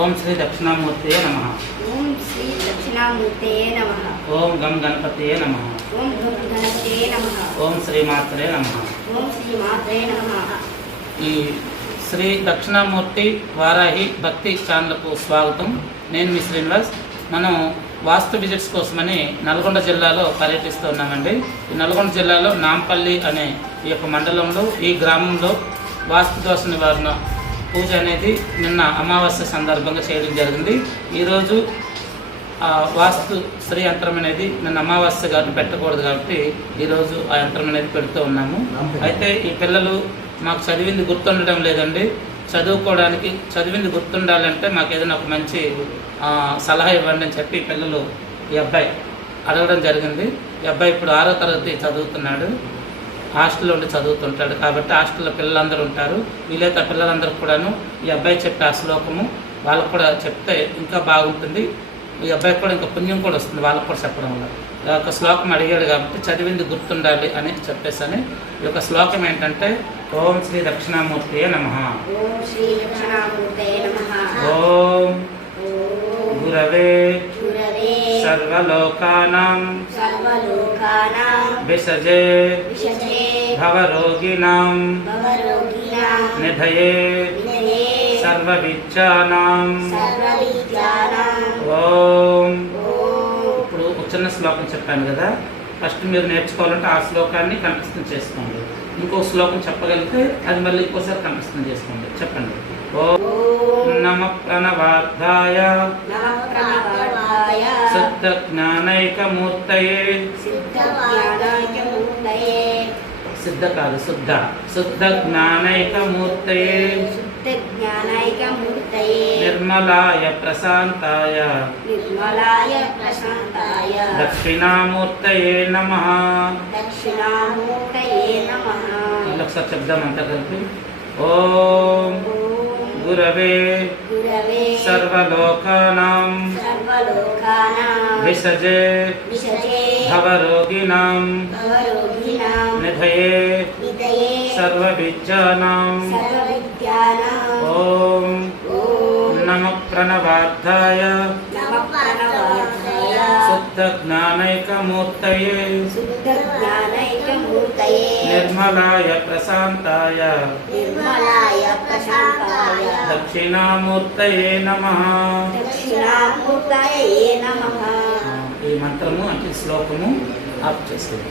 ఓం శ్రీ దక్షిణామూర్తియే నమ. ఓం శ్రీ దక్షిణామూర్తయే నమ. ఓం గం గణపతియే నమ. ఓం గం గణపతయే నమ. ఓం శ్రీ మాత్రే నమ. ఓం శ్రీ మాత్రే నమ. ఈ శ్రీ దక్షిణామూర్తి వారాహి భక్తి ఛానల్కు స్వాగతం. నేను మీ శ్రీనివాస్. మనం వాస్తు విజిట్స్ కోసమని నల్గొండ జిల్లాలో పర్యటిస్తున్నామండి ఈ నల్గొండ జిల్లాలో నాంపల్లి అనే ఈ యొక్క మండలంలో ఈ గ్రామంలో వాస్తు దోష నివారణ పూజ అనేది నిన్న అమావాస్య సందర్భంగా చేయడం జరిగింది. ఈరోజు వాస్తు స్త్రీ యంత్రం అనేది నిన్న అమావాస్య గారిని పెట్టకూడదు కాబట్టి ఈరోజు ఆ యంత్రం అనేది పెడుతూ ఉన్నాము. అయితే ఈ పిల్లలు మాకు చదివింది గుర్తుండడం లేదండి. చదువుకోవడానికి చదివింది గుర్తుండాలంటే మాకు ఏదైనా ఒక మంచి సలహా ఇవ్వండి అని చెప్పి పిల్లలు ఈ అబ్బాయి అడగడం జరిగింది. ఈ అబ్బాయి ఇప్పుడు ఆరో తరగతి చదువుతున్నాడు. హాస్టల్లో ఉండి చదువుతుంటాడు. కాబట్టి హాస్టల్లో పిల్లలందరూ ఉంటారు. వీలైతే పిల్లలందరూ కూడాను ఈ అబ్బాయి చెప్పే ఆ శ్లోకము వాళ్ళకు కూడా చెప్తే ఇంకా బాగుంటుంది. ఈ అబ్బాయికి కూడా ఇంకా పుణ్యం కూడా వస్తుంది వాళ్ళకు కూడా చెప్పడం వల్ల. ఈ యొక్క శ్లోకం అడిగాడు కాబట్టి చదివింది గుర్తుండాలి అని చెప్పేసని ఈ యొక్క శ్లోకం ఏంటంటే ఓం శ్రీ దక్షిణామూర్తి నమ. ఓం శ్రీ దక్షిణామూర్తయే నమ. ఓం గురవే సర్వలోకానాం. వినయే సర్వవిద్యానాం సర్వవిద్యానాం ఓం ఇప్పుడు ఒక చిన్న శ్లోకం చెప్పాను కదా ఫస్ట్ మీరు నేర్చుకోవాలంటే ఆ శ్లోకాన్ని కంఠస్థం చేసుకోండి. ఇంకో శ్లోకం చెప్పగలిగితే అది మళ్ళీ ఇంకోసారి కంఠస్థం చేసుకోండి. చెప్పండి. ఓం ఓం. నమ ప్రణవార్థాయ. सिद्धज्ञानैकमूर्तये। सिद्धज्ञानैकमूर्तये। सिद्ध का शुद्ध। शुद्ध ज्ञानैकमूर्तये शुद्धज्ञानैकमूर्तये। निर्मलाय प्रशाताय निर्मलाय प्रशान्ताय। दक्षिणामूर्तये नमः। दक्षिणामूर्तये नमः। सब शब्द मंत्र करते ओम। గురవే సర్వలోకానాం. విసజే. భవరోగిణాం నిధయే. సర్వవిద్యానాం. ఓం. నమ ప్రణవార్థాయ. నమ ప్రణవాయ శుద్ధ జ్ఞానైకమూర్తయే దక్షిణామూర్తయే నమ. దక్షిణామూర్తయే నమః. ఈ మంత్రము అంటే శ్లోకము ఆప్ చేసేది.